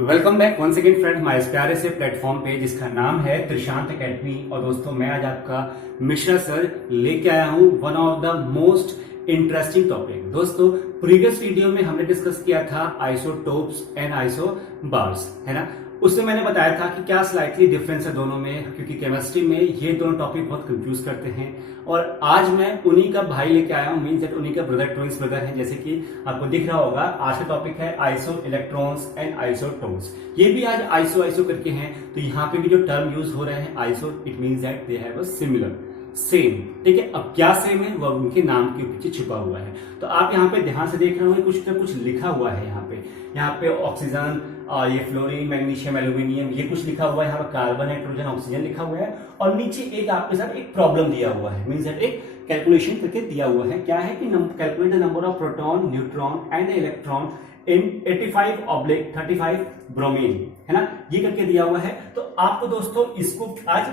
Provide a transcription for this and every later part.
Welcome back once again friend हमारे इस प्यारे से प्लेटफॉर्म पे जिसका नाम है त्रिशांत एकेडमी। और दोस्तों मैं आज आपका मिश्रा सर लेके आया हूं one of the most interesting topic. दोस्तों प्रीवियस वीडियो में हमने डिस्कस किया था आइसोटोप्स एंड आइसोबार्स, है ना। उससे मैंने बताया था कि क्या स्लाइटली डिफरेंस है दोनों में, क्योंकि केमिस्ट्री में ये दोनों टॉपिक बहुत कंफ्यूज करते हैं। और आज मैं उन्हीं का भाई लेके आया हूं, मींस दैट उन्हीं का ब्रदर, ट्विंस ब्रदर है। जैसे कि आपको दिख रहा होगा आज का टॉपिक है आइसो इलेक्ट्रॉन्स एंड आइसोटोन्स। ये भी आज आइसो आइसो करके हैं, तो यहाँ पे भी जो टर्म यूज हो रहे हैं iso, it means that they have a similar, same. ठीक है, अब क्या सेम है वह उनके नाम के पीछे छिपा हुआ है। तो आप यहाँ पे ध्यान से देख रहे होंगे कुछ ना कुछ लिखा हुआ है यहाँ पे ऑक्सीजन, ये फ्लोरीन, मैग्नीशियम, एल्यूमिनियम, ये कुछ लिखा हुआ है। यहाँ पे कार्बन, नाइट्रोजन, ऑक्सीजन लिखा हुआ है। और नीचे एक आपके साथ एक प्रॉब्लम दिया हुआ है, मींस दैट एक कैलकुलेशन करके दिया हुआ है। क्या है कि calculate the number of proton, neutron and electron in 85/35 bromine, है ना, ये करके दिया हुआ है। तो आपको दोस्तों इसको आज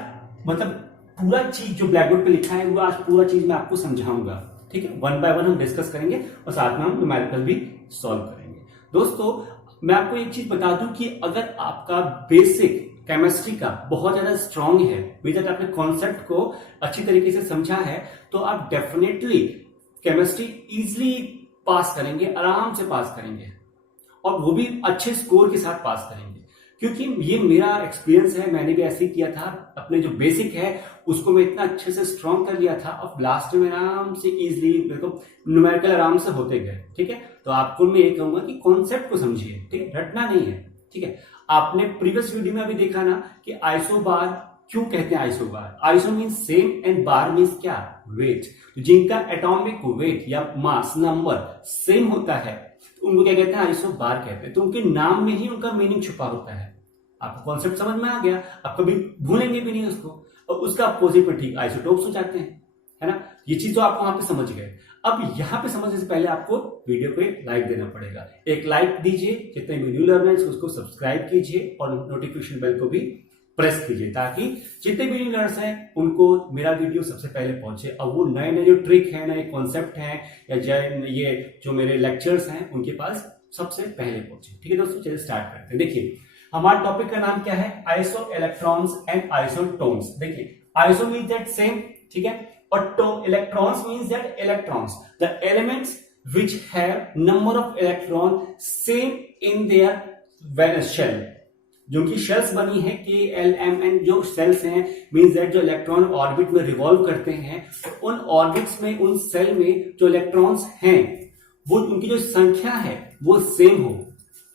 मतलब पूरा चीज जो ब्लैक बोर्ड पे लिखा है वो आज पूरा चीज मैं आपको समझाऊंगा। ठीक है, वन बाय वन हम डिस्कस करेंगे और साथ में हम न्यूमेरिकल भी सॉल्व करेंगे। दोस्तों मैं आपको एक चीज बता दूं कि अगर आपका बेसिक केमिस्ट्री का बहुत ज्यादा स्ट्रांग है, मींस आपने कॉन्सेप्ट को अच्छी तरीके से समझा है, तो आप डेफिनेटली केमिस्ट्री इजीली पास करेंगे, आराम से पास करेंगे, और वो भी अच्छे स्कोर के साथ पास करेंगे। क्योंकि ये मेरा एक्सपीरियंस है, मैंने भी ऐसे ही किया था। अपने जो बेसिक है उसको मैं इतना अच्छे से स्ट्रॉन्ग कर लिया था, अब लास्ट में आराम से इजीली बिल्कुल न्यूमेरिकल आराम से होते गए। ठीक है, तो आपको मैं ये कहूंगा कि कॉन्सेप्ट को समझिए, ठीक है, रटना नहीं है। ठीक है, आपने प्रीवियस वीडियो में अभी देखा ना कि आइसोबार क्यों कहते हैं isobar. Iso means same and bar means क्या, वेट। तो जिनका एटॉमिक वेट या मास नंबर सेम होता है उनको क्या कहते हैं, आइसोबार कहते हैं। तो उनके नाम में ही उनका मीनिंग छुपा होता है। आपको कॉन्सेप्ट समझ में आ गया, आप कभी भूलेंगे भी नहीं उसको। और उसका अपोजिट में ठीक आइसोटोप्स हो जाते हैं, है ना। ये चीज तो आप वहां पे समझ गए। अब यहाँ पे समझने से पहले आपको वीडियो को एक लाइक देना पड़ेगा। एक लाइक दीजिए, जितने भी न्यू लर्नर्स उसको सब्सक्राइब कीजिए और नोटिफिकेशन बेल को भी प्रेस कीजिए, ताकि जितने भी न्यू लर्नर्स हैं उनको मेरा वीडियो सबसे पहले पहुंचे। और वो नए नए जो ट्रिक है, नए कॉन्सेप्ट हैं, या ये जो मेरे लेक्चर्स हैं उनके पास सबसे पहले पहुंचे। ठीक है दोस्तों, चलिए स्टार्ट करते हैं। देखिए हमारे टॉपिक का नाम क्या है, आइसो इलेक्ट्रॉन्स एंड आइसोटोन्स। देखिए आइसो मीन्स दैट सेम, ठीक है, और electrons means that electrons, the elements which have number of electron same in their valence shell। जो की शेल्स बनी है KLMN, जो सेल्स हैं मींस दैट जो इलेक्ट्रॉन ऑर्बिट में रिवॉल्व करते हैं, तो उन ऑर्बिट्स में, उन सेल में जो इलेक्ट्रॉन्स हैं वो उनकी जो संख्या है वो सेम हो,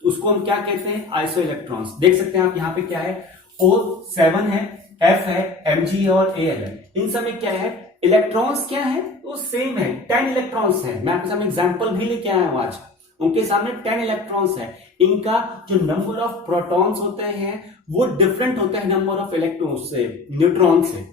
तो उसको हम क्या कहते हैं, आइसो इलेक्ट्रॉन्स। देख सकते हैं आप यहाँ पे क्या है, O7 है, F है, Mg और Al है। इन सब में क्या है, इलेक्ट्रॉन्स क्या है, वो सेम है, 10 इलेक्ट्रॉन्स है। मैं आपके सामने एग्जांपल भी लेके आया हूं आज, उनके सामने 10 इलेक्ट्रॉन्स है। इनका जो नंबर ऑफ प्रोटॉन्स होते हैं वो डिफरेंट होता है नंबर ऑफ इलेक्ट्रॉन्स से, न्यूट्रॉन से।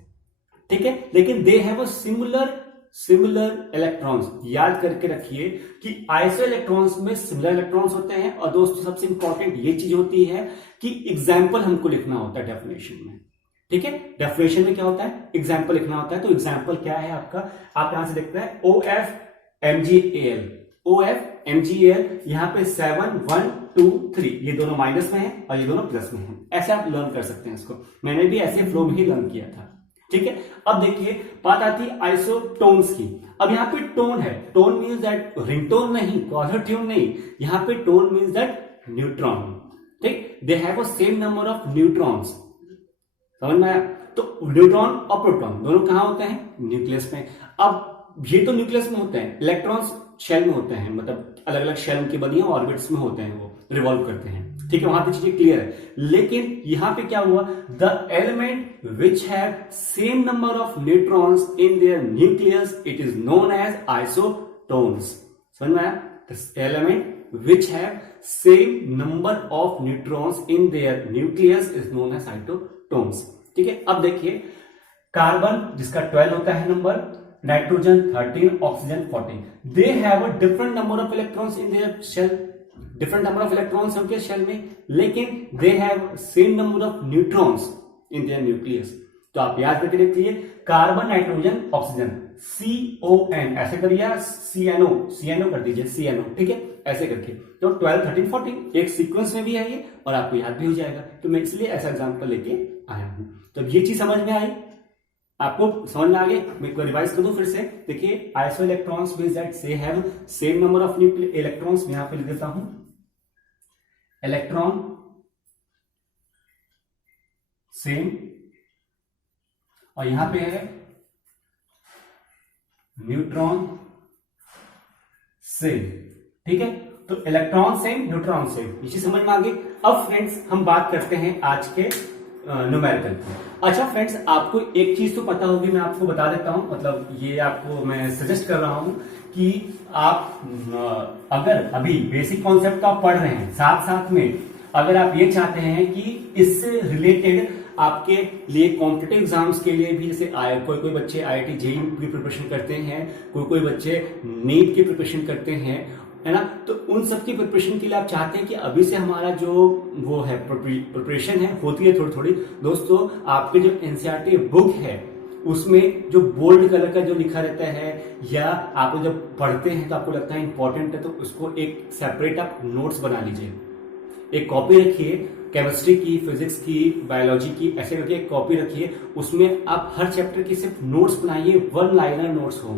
ठीक है, लेकिन they have a similar electrons. याद करके रखिए कि आइसो इलेक्ट्रॉन्स में सिमिलर इलेक्ट्रॉन्स होते हैं। और दोस्तों सबसे इंपॉर्टेंट ये चीज होती है कि एग्जाम्पल हमको लिखना होता है डेफिनेशन में। ठीक है, डेफिनेशन में क्या होता है, एग्जाम्पल लिखना होता है। तो एग्जाम्पल क्या है आपका, आप यहां से देखते हैं OF MgAl, यहां पे 7 1 2 3, ये दोनों माइनस में है और ये दोनों प्लस में है। ऐसे आप लर्न कर सकते हैं इसको, मैंने भी ऐसे फ्लो में ही लर्न किया था। ठीक है, अब देखिए बात आती है आइसोटोन्स की। अब यहाँ पे टोन है, टोन मीन्स दैट रिंगटोन नहीं, कॉलर ट्यून नहीं, यहाँ पे टोन मीन्स दैट न्यूट्रॉन। ठीक, दे have a same number of neutrons, समझ में आया। तो न्यूट्रॉन और प्रोटॉन दोनों कहां होते हैं, न्यूक्लियस में। अब ये तो न्यूक्लियस में होते हैं, इलेक्ट्रॉन्स शेल में होते हैं, मतलब अलग अलग शेल उनकी बनी है, ऑर्बिट्स में होते हैं, वो रिवॉल्व करते हैं। ठीक है, वहां पे चीजें क्लियर है। लेकिन यहां पे क्या हुआ, the element which have same number of neutrons in their nucleus, it is known as isotones. समझ में आया, element which have same number of neutrons in their nucleus is known as isotones. ठीक है, अब देखिए कार्बन जिसका 12 होता है number, nitrogen 13, oxygen 14, they have a different number of electrons in their shell, different number of electrons उनके shell में, लेकिन they have same number of neutrons in their nucleus. तो आप याद करके देखिए, कार्बन, नाइट्रोजन, ऑक्सीजन CON ऐसे करिए, या CNO कर दीजिए, CNO, ठीक है, ऐसे करके। तो 12, 13, 14 एक सीक्वेंस में भी है ये, और आपको याद भी हो जाएगा। तो मैं इसलिए ऐसा एग्जांपल लेके आया हूं। तो ये चीज समझ में आई, आपको समझ में आ गई। मैं एक रिवाइज कर दूं फिर से। देखिए, आइसो इलेक्ट्रॉन्स मींस दैट से have same number of nuclear electrons. मैं यहां पे लिख देता हूं इलेक्ट्रॉन सेम, और यहां पे है न्यूट्रॉन सेम, ठीक है। तो इलेक्ट्रॉन सेम, न्यूट्रॉन सेम, ये चीज समझ में आ गई। अब फ्रेंड्स हम बात करते हैं आज के न्यूमेरिकल की। अच्छा फ्रेंड्स, आपको एक चीज तो पता होगी, मैं आपको बता देता हूं, मतलब ये आपको मैं सजेस्ट कर रहा हूं कि आप अगर अभी बेसिक कॉन्सेप्ट का पढ़ रहे हैं, साथ साथ में अगर आप ये चाहते हैं कि इससे रिलेटेड आपके लिए कॉम्पिटिटिव एग्जाम्स के लिए भी, जैसे कोई बच्चे IIT JEE की प्रिपरेशन करते हैं, कोई बच्चे नीट की प्रिपरेशन करते हैं, है ना। तो उन सब की प्रिपरेशन के लिए आप चाहते हैं कि अभी से हमारा जो वो है प्रिपरेशन है होती है थोड़ी थोड़ी। दोस्तों, आपके जो NCERT बुक है उसमें जो बोल्ड कलर का जो लिखा रहता है, या आप जब पढ़ते हैं तो आपको लगता है इंपॉर्टेंट है, तो उसको एक सेपरेट आप नोट्स बना लीजिए, एक कॉपी रखिए, केमिस्ट्री की, फिजिक्स की, बायोलॉजी की, ऐसे करके एक कॉपी रखिए। उसमें आप हर चैप्टर की सिर्फ नोट्स बनाइए, वन लाइनर नोट्स हो।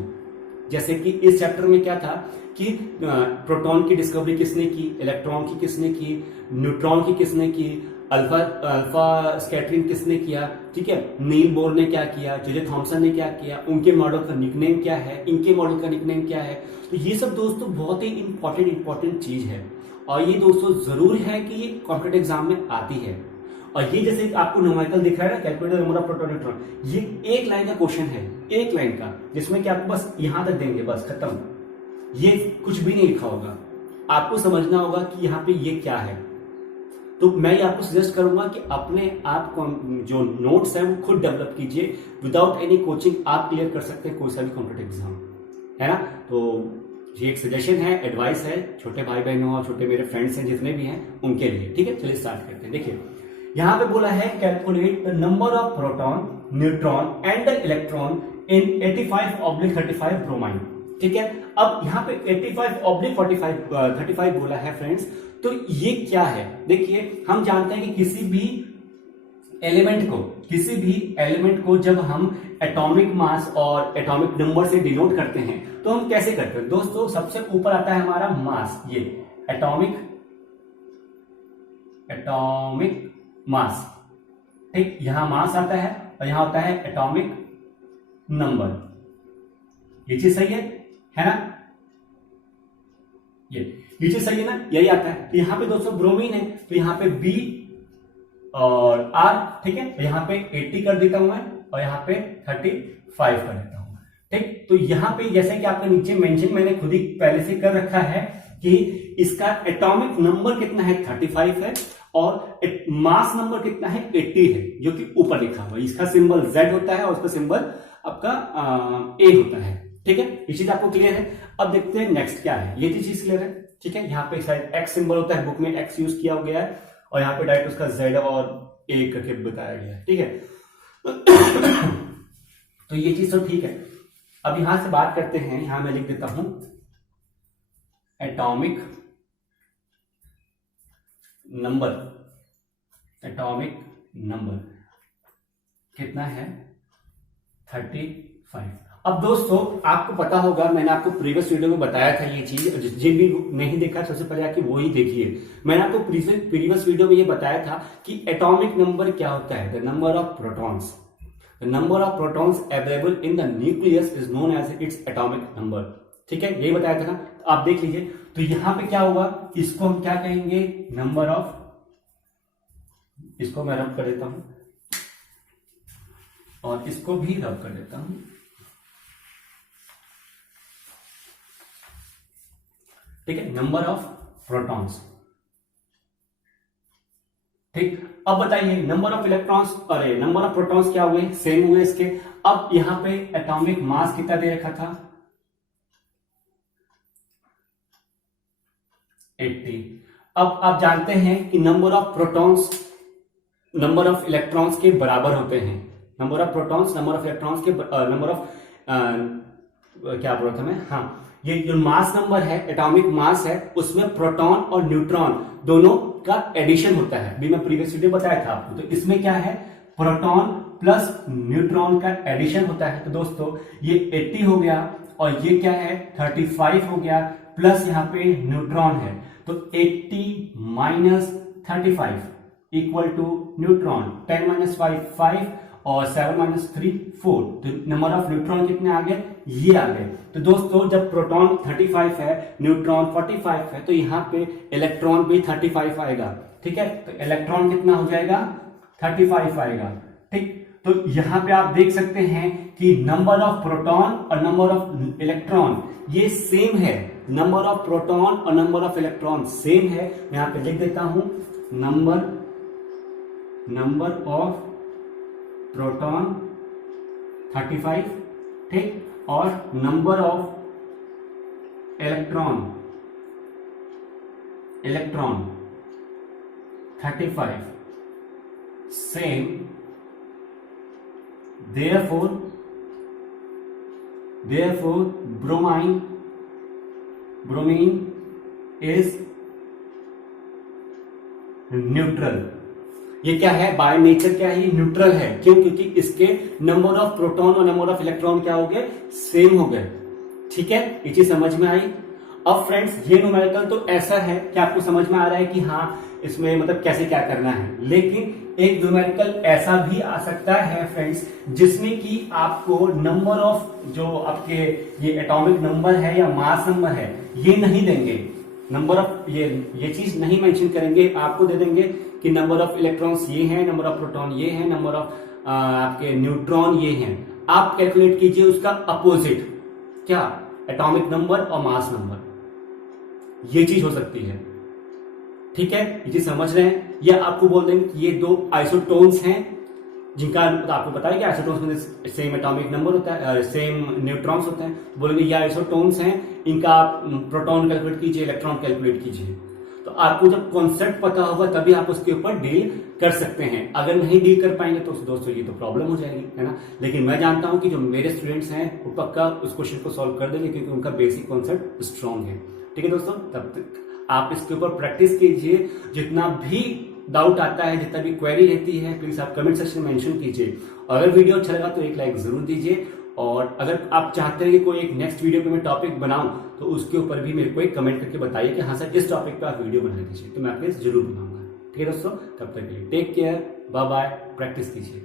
जैसे कि इस चैप्टर में क्या था कि प्रोटॉन की डिस्कवरी किसने की, इलेक्ट्रॉन की किसने की, न्यूट्रॉन की किसने की, अल्फा स्कैटरिंग किसने किया, ठीक है, नील बोर ने क्या किया, जे थॉमसन ने क्या किया, उनके मॉडल का निकनेम क्या है, इनके मॉडल का निकनेम क्या है। तो ये सब दोस्तों बहुत ही इंपॉर्टेंट चीज है, और ये दोस्तों जरूर है कि ये कॉम्पिटिटिव एग्जाम में आती है। और ये जैसे आपको न्यूमेरिकल दिख रहा है ना, calculate number of proton neutron, ये एक लाइन का क्वेश्चन है, एक लाइन का, जिसमें कि आपको बस यहां तक देंगे, बस खत्म। ये कुछ भी नहीं लिखा होगा, आपको समझना होगा कि यहाँ पे ये क्या है। तो मैं ये आपको सजेस्ट करूंगा कि अपने आप जो नोट्स है वो खुद डेवलप कीजिए, विदाउट एनी कोचिंग आप क्लियर कर सकते हैं कोई सा भी कॉम्पिटिटिव एग्जाम, है ना। तो ये एक सजेशन है, एडवाइस है, छोटे भाई बहनों और छोटे मेरे फ्रेंड्स हैं जितने भी हैं उनके लिए, ठीक है। चलिए स्टार्ट करते हैं। देखिए, यहां पे बोला है calculate the number of proton, neutron and the electron in 85/35 bromine, ठीक है। अब यहाँ पे 85/35 बोला है फ्रेंड्स, तो ये क्या है? देखिए, हम जानते हैं कि किसी भी एलिमेंट को जब हम एटॉमिक मास और एटॉमिक नंबर से डिनोट करते हैं तो हम कैसे करते हैं दोस्तों? सबसे ऊपर आता है हमारा मास, ये एटॉमिक मास, ठीक, यहां मास आता है और यहां होता है एटॉमिक नंबर। ये चीज सही है ना? ये चीज सही है ना? यही आता है। तो यहां पे दोस्तों ब्रोमीन है, तो यहां पे B और R, ठीक है। तो यहां पे 80 कर देता हूं मैं, और यहां पे 35 कर देता हूं, ठीक। तो यहां पे जैसे कि आपके नीचे मेंशन मैंने खुद ही पहले से कर रखा है कि इसका एटॉमिक नंबर कितना है, 35 है, और मास नंबर कितना है, 80 है, जो कि ऊपर लिखा हुआ है। इसका सिंबल Z होता है और उसका सिंबल आपका A होता है, ठीक है। ये चीज आपको क्लियर है। अब देखते हैं नेक्स्ट क्या है। ये चीज क्लियर है, ठीक है। यहाँ पे शायद X सिंबल होता है, बुक में X यूज किया गया है, और यहाँ पे डायरेक्ट उसका Z और A करके बताया गया है, ठीक है। तो ये चीज तो ठीक है। अब यहां से बात करते हैं, यहां मैं लिख देता हूं एटॉमिक नंबर कितना है, 35। अब दोस्तों आपको पता होगा, मैंने आपको प्रीवियस वीडियो में बताया था ये चीज, जिन भी नहीं देखा सबसे पहले आके वो ही देखिए। मैंने आपको प्रीवियस वीडियो में ये बताया था कि एटॉमिक नंबर क्या होता है, the number of protons. The number of protons available in the nucleus is known as its atomic number, ठीक है। यही बताया था ना, तो आप देख लीजिए। तो यहां पे क्या होगा, इसको हम क्या कहेंगे, नंबर ऑफ, इसको मैं रब कर देता हूं और इसको भी रब कर देता हूं, ठीक है, नंबर ऑफ प्रोटॉन्स, ठीक। अब बताइए नंबर ऑफ इलेक्ट्रॉन्स, अरे नंबर ऑफ प्रोटॉन्स क्या हुए, सेम हुए इसके। अब यहां पे एटॉमिक मास कितना दे रखा था, 80। अब आप जानते हैं कि number of protons number of electrons के बराबर होते हैं। Number of protons number of electrons के नंबर ऑफ क्या बोल रहा था मैं, हाँ, ये जो मास नंबर है, एटॉमिक मास है, उसमें प्रोटॉन और न्यूट्रॉन दोनों का एडिशन होता है। अभी मैं प्रीवियस वीडियो बताया था आपको। तो इसमें क्या है, प्रोटॉन प्लस न्यूट्रॉन का एडिशन होता है। तो दोस्तों ये 80 हो गया और ये क्या है 35 हो गया, प्लस यहाँ पे न्यूट्रॉन है। तो 80 minus 35 equal to neutron, 10 minus 5 और 7 माइनस 3 4। तो नंबर ऑफ न्यूट्रॉन कितने आ गए, ये आ गए। तो दोस्तों जब प्रोटॉन 35 है, न्यूट्रॉन 45 है, तो यहाँ पे इलेक्ट्रॉन भी 35 आएगा। ठीक है, तो इलेक्ट्रॉन कितना हो जाएगा 35 आएगा। ठीक, तो यहां पे आप देख सकते हैं कि नंबर ऑफ प्रोटॉन और नंबर ऑफ इलेक्ट्रॉन ये सेम है। नंबर ऑफ प्रोटॉन और नंबर ऑफ इलेक्ट्रॉन सेम है। मैं यहां पे लिख देता हूं नंबर ऑफ प्रोटॉन 35, ठीक, और number of electron 35 same. therefore bromine is neutral. ये क्या है, बाय नेचर क्या है, न्यूट्रल है। क्यों, क्योंकि इसके नंबर ऑफ प्रोटॉन और नंबर ऑफ इलेक्ट्रॉन क्या हो गए, सेम हो गए। ठीक है, ये चीज समझ में आई। अब फ्रेंड्स ये न्यूमेरिकल तो ऐसा है कि आपको समझ में आ रहा है कि हाँ इसमें मतलब कैसे क्या करना है, लेकिन एक न्यूमेरिकल ऐसा भी आ सकता है फ्रेंड्स जिसमें कि आपको नंबर ऑफ जो आपके ये एटॉमिक नंबर है या मास नंबर है ये नहीं देंगे। नंबर ऑफ ये चीज नहीं मेंशन करेंगे, आपको दे देंगे कि नंबर ऑफ इलेक्ट्रॉन्स ये हैं, नंबर ऑफ प्रोटॉन ये हैं, नंबर ऑफ आपके न्यूट्रॉन ये हैं। आप कैलकुलेट कीजिए उसका अपोजिट, क्या, एटॉमिक नंबर और मास नंबर, ये चीज हो सकती है। ठीक है, ये चीज समझ रहे हैं। या आपको बोल देंगे कि ये दो आइसोटोन्स हैं जिनका तो आपको पता है कि आइसोटोन्स में सेम एटॉमिक नंबर होता है, सेम न्यूट्रॉन्स होते हैं। तो बोलेंगे ये आइसोटोन्स हैं, इनका आप प्रोटॉन कैलकुलेट कीजिए, इलेक्ट्रॉन कैलकुलेट कीजिए। तो आपको जब कॉन्सेप्ट पता होगा तभी आप उसके ऊपर डील कर सकते हैं। अगर नहीं डील कर पाएंगे तो दोस्तों ये तो प्रॉब्लम हो जाएगी, है ना। लेकिन मैं जानता हूं कि जो मेरे स्टूडेंट्स हैं वो पक्का उस क्वेश्चन को सॉल्व कर देंगे क्योंकि उनका बेसिक कॉन्सेप्ट स्ट्रांग है। ठीक है दोस्तों, तब तक आप इसके ऊपर प्रैक्टिस कीजिए। जितना भी डाउट आता है, जितना भी क्वेरी रहती है, प्लीज आप कमेंट सेक्शन में मेंशन कीजिए। और अगर वीडियो अच्छा लगा तो एक लाइक जरूर दीजिए। और अगर आप चाहते हैं कि कोई एक नेक्स्ट वीडियो पे मैं टॉपिक बनाऊं तो उसके ऊपर भी मेरे को एक कमेंट करके बताइए कि हाँ सर इस टॉपिक पे आप वीडियो बना दीजिए, तो मैं प्लीज जरूर बनाऊंगा। ठीक है दोस्तों, तब तक के लिए take care, bye bye, practice कीजिए।